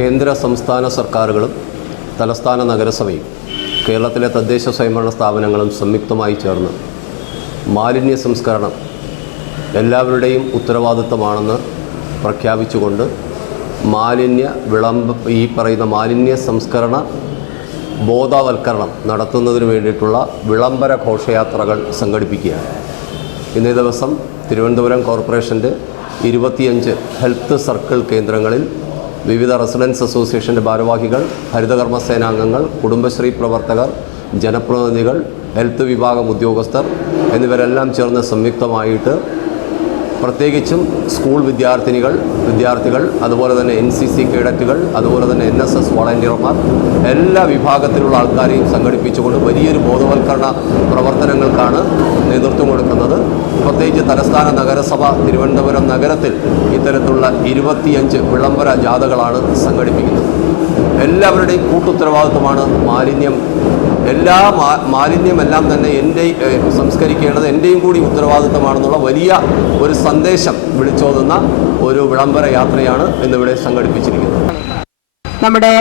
കേന്ദ്ര സംസ്ഥാന സർക്കാരുകളും തലസ്ഥാന നഗരസഭയും കേരളത്തിലെ തദ്ദേശ സ്വയംഭരണ സ്ഥാപനങ്ങളും സംയുക്തമായി ചേർന്ന് മാലിന്യ സംസ്കരണം എല്ലാവരുടെയും ഉത്തരവാദിത്തമാണെന്ന് പ്രഖ്യാപിച്ചുകൊണ്ട് മാലിന്യ സംസ്കരണ ബോധവൽക്കരണം നടത്തുന്നതിന് വേണ്ടിയിട്ടുള്ള വിളംബര ഘോഷയാത്രകൾ സംഘടിപ്പിക്കുകയാണ്. ഇന്നേ ദിവസം തിരുവനന്തപുരം കോർപ്പറേഷൻ്റെ 25 ഹെൽത്ത് സർക്കിൾ കേന്ദ്രങ്ങളിൽ വിവിധ റെസിഡൻസ് അസോസിയേഷൻ്റെ ഭാരവാഹികൾ, ഹരിതകർമ്മ സേനാംഗങ്ങൾ, കുടുംബശ്രീ പ്രവർത്തകർ, ജനപ്രതിനിധികൾ, ഹെൽത്ത് വിഭാഗം ഉദ്യോഗസ്ഥർ എന്നിവരെല്ലാം ചേർന്ന് സംയുക്തമായിട്ട് പ്രത്യേകിച്ചും സ്കൂൾ വിദ്യാർത്ഥികൾ, അതുപോലെ തന്നെ NCC കേഡറ്റുകൾ, അതുപോലെ തന്നെ NSS വോളണ്ടിയർമാർ, എല്ലാ വിഭാഗത്തിലുള്ള ആൾക്കാരെയും സംഘടിപ്പിച്ചുകൊണ്ട് വലിയൊരു ബോധവൽക്കരണ പ്രവർത്തനങ്ങൾക്കാണ് നേതൃത്വം കൊടുക്കുന്നത്. പ്രത്യേകിച്ച് തലസ്ഥാന നഗരസഭ തിരുവനന്തപുരം നഗരത്തിൽ ഇത്തരത്തിലുള്ള 25 വിളംബര ജാഥകളാണ് സംഘടിപ്പിക്കുന്നത്. എല്ലാവരുടെയും കൂട്ടുത്തരവാദിത്വമാണ് മാലിന്യമെല്ലാം തന്നെ സംസ്കരിക്കേണ്ടത് എൻ്റെയും കൂടി ഉത്തരവാദിത്തമാണെന്നുള്ള വലിയ ഒരു സന്ദേശം വിളിച്ചോതുന്ന ഒരു വിളംബര യാത്രയാണ് ഇന്നിവിടെ സംഘടിപ്പിച്ചിരിക്കുന്നത്. നമ്മുടെ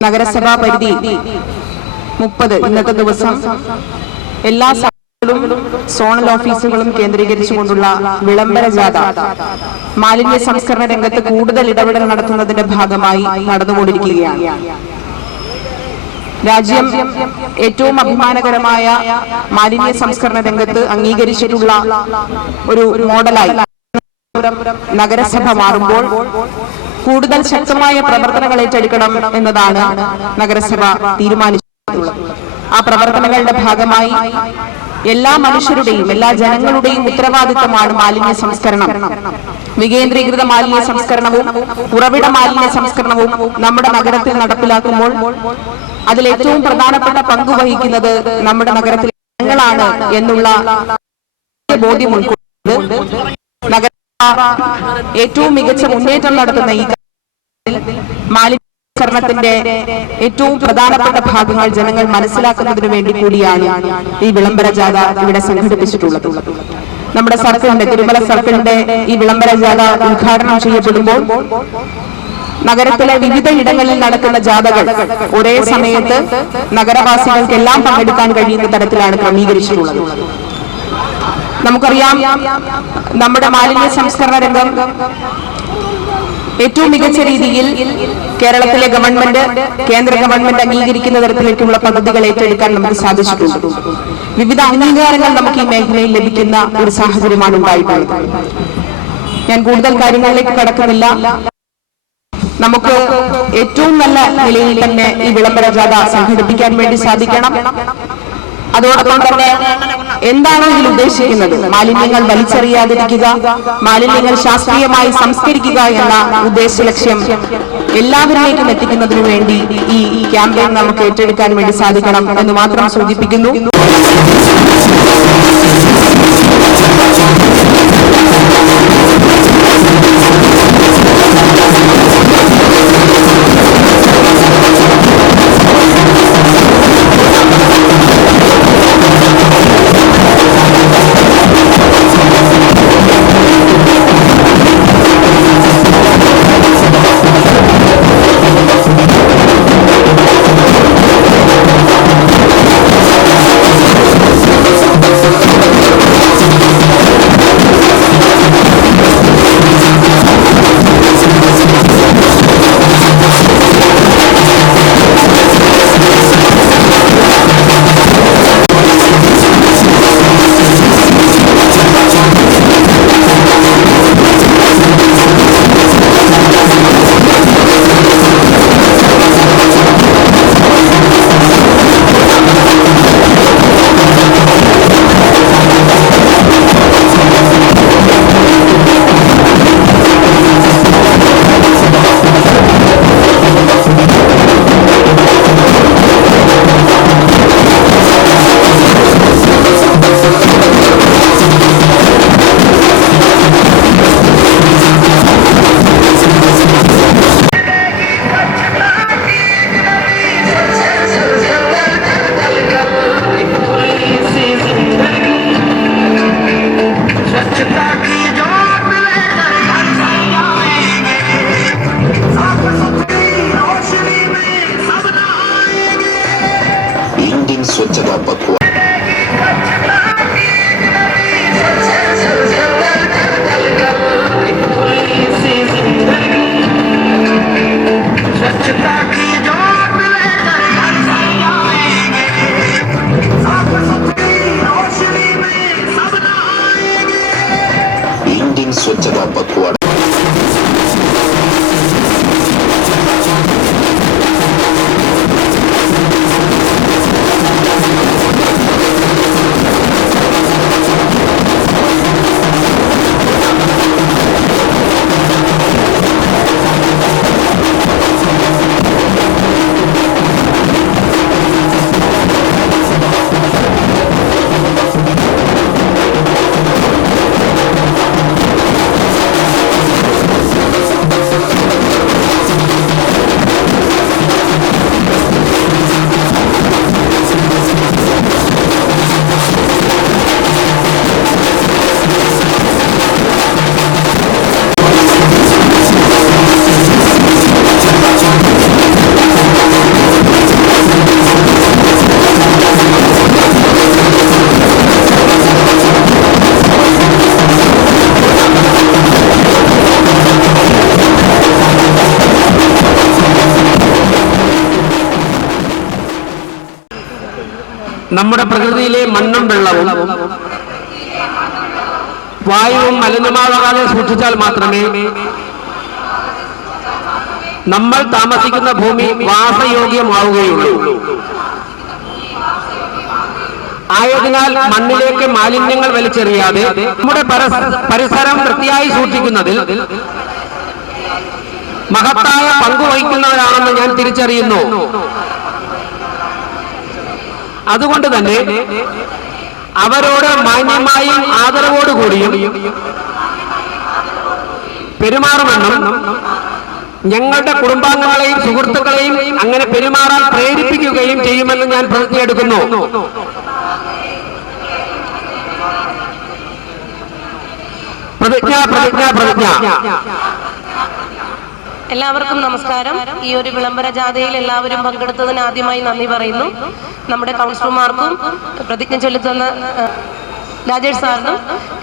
നഗരസഭാ പരിധി 30 ഇന്നത്തെ ദിവസം എല്ലാ സോണൽ ഓഫീസുകളും കേന്ദ്രീകരിച്ചുകൊണ്ടുള്ള വിളംബര ജാഥ മാലിന്യ സംസ്കരണ രംഗത്ത് കൂടുതൽ ഇടപെടൽ നടത്തുന്നതിന്റെ ഭാഗമായി നടന്നുകൊണ്ടിരിക്കുകയാണ്. രാജ്യം ഏറ്റവും അഭിമാനകരമായ മാലിന്യ സംസ്കരണ രംഗത്ത് അംഗീകരിച്ചിട്ടുള്ള ഒരു മോഡലായി നഗരസഭ മാറുമ്പോൾ കൂടുതൽ ശക്തമായ പ്രവർത്തനങ്ങൾ ഏറ്റെടുക്കണം എന്നതാണ് നഗരസഭ തീരുമാനിച്ചിട്ടുള്ളത്. ആ പ്രവർത്തനങ്ങളുടെ ഭാഗമായി എല്ലാ മനുഷ്യരുടെയും എല്ലാ ജനങ്ങളുടെയും ഉത്തരവാദിത്തമാണ് മാലിന്യ സംസ്കരണം. വികേന്ദ്രീകൃത മാലിന്യ സംസ്കരണവും ഉറവിട മാലിന്യ സംസ്കരണവും നമ്മുടെ നഗരത്തിൽ നടപ്പിലാക്കുമ്പോൾ അതിലേറ്റവും പ്രധാനപ്പെട്ട പങ്ക് വഹിക്കുന്നത് നമ്മുടെ നഗരത്തിലെ ജനങ്ങളാണ് എന്നുള്ള ബോധ്യം ഉൾക്കൊള്ളുന്നത് നഗരസഭ ഏറ്റവും മികച്ച മുന്നേറ്റം നടത്തുന്ന ഈ മാലിന്യ സംസ്കരണത്തിന്റെ ഏറ്റവും പ്രധാനപ്പെട്ട ഭാഗങ്ങൾ ജനങ്ങൾ മനസ്സിലാക്കുന്നതിന് വേണ്ടി കൂടിയാണ് ഈ വിളംബര ജാഥ ഇവിടെ സംഘടിപ്പിച്ചിട്ടുള്ളത്. നമ്മുടെ സർക്കിളിന്റെ തിരുമല സർക്കിളിന്റെ ഈ വിളംബര ജാഥ ഉദ്ഘാടനം ചെയ്യപ്പെടുമ്പോൾ നഗരത്തിലെ വിവിധ ഇടങ്ങളിൽ നടക്കുന്ന ജാഥകൾ ഒരേ സമയത്ത് നഗരവാസികൾക്കെല്ലാം പങ്കെടുക്കാൻ കഴിയുന്ന തരത്തിലാണ് ക്രമീകരിച്ചിട്ടുള്ളത്. നമുക്കറിയാം, നമ്മുടെ മാലിന്യ സംസ്കരണ രംഗം ഏറ്റവും മികച്ച രീതിയിൽ കേരളത്തിലെ ഗവൺമെന്റ്, കേന്ദ്ര ഗവൺമെന്റ് അംഗീകരിക്കുന്ന തരത്തിലേക്കുള്ള പദ്ധതികൾ ഏറ്റെടുക്കാൻ നമുക്ക് സാധിച്ചിട്ടുണ്ട്. വിവിധ അംഗീകാരങ്ങൾ നമുക്ക് ഈ മേഖലയിൽ ലഭിക്കുന്ന ഒരു സാഹചര്യമാണ് ഉണ്ടായിട്ടുള്ളത്. ഞാൻ കൂടുതൽ കാര്യങ്ങളിലേക്ക് കടക്കുന്നില്ല. നമുക്ക് ഏറ്റവും നല്ല നിലയിൽ തന്നെ ഈ വിളംബര ജാഥ സംഘടിപ്പിക്കാൻ വേണ്ടി സാധിക്കണം. അതോടൊപ്പം തന്നെ എന്താണോ ഇതിൽ ഉദ്ദേശിക്കുന്നത്, മാലിന്യങ്ങൾ വലിച്ചെറിയാതിരിക്കുക, മാലിന്യങ്ങൾ ശാസ്ത്രീയമായി സംസ്കരിക്കുക എന്ന ഉദ്ദേശ ലക്ഷ്യം എല്ലാവരിലേക്കും എത്തിക്കുന്നതിനു വേണ്ടി ഈ ക്യാമ്പയിൻ നമുക്ക് ഏറ്റെടുക്കാൻ വേണ്ടി സാധിക്കണം എന്ന് മാത്രം സൂചിപ്പിക്കുന്നു. स्वच्छता पखवाड़ा। इंडियन स्वच्छता पखवाड़ा। നമ്മുടെ പ്രകൃതിയിലെ മണ്ണും വെള്ളവും വായുവും മലിനമാകാതെ സൂക്ഷിച്ചാൽ മാത്രമേ നമ്മൾ താമസിക്കുന്ന ഭൂമി വാസയോഗ്യമാവുകയുള്ളൂ. ആയതിനാൽ മണ്ണിലേക്ക് മാലിന്യങ്ങൾ വലിച്ചെറിയാതെ നമ്മുടെ പരിസരം വൃത്തിയായി സൂക്ഷിക്കുന്നതിൽ മഹത്തായ പങ്കുവഹിക്കുന്നവരാണെന്ന് ഞാൻ തിരിച്ചറിയുന്നു. അതുകൊണ്ട് തന്നെ അവരോട് മാന്യമായും ആദരവോടുകൂടിയും പെരുമാറുമെന്നും ഞങ്ങളുടെ കുടുംബാംഗങ്ങളെയും സുഹൃത്തുക്കളെയും അങ്ങനെ പെരുമാറാൻ പ്രേരിപ്പിക്കുകയും ചെയ്യുമെന്ന് ഞാൻ പ്രതിജ്ഞയെടുക്കുന്നു. പ്രതിജ്ഞ. എല്ലാവർക്കും നമസ്കാരം. ഈ ഒരു വിളംബര ജാഥയിൽ എല്ലാവരും പങ്കെടുത്തതിന് ആദ്യമായി നന്ദി പറയുന്നു. നമ്മുടെ കൗൺസിലർമാർക്കും പ്രതിജ്ഞ ചൊല്ലുത്തുന്ന രാജേഷ് സാറിനും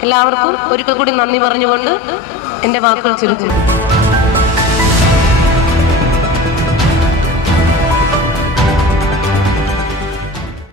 എല്ലാവർക്കും ഒരിക്കൽ കൂടി നന്ദി പറഞ്ഞുകൊണ്ട് എൻ്റെ വാക്കുകൾ ചുരുക്കുന്നു.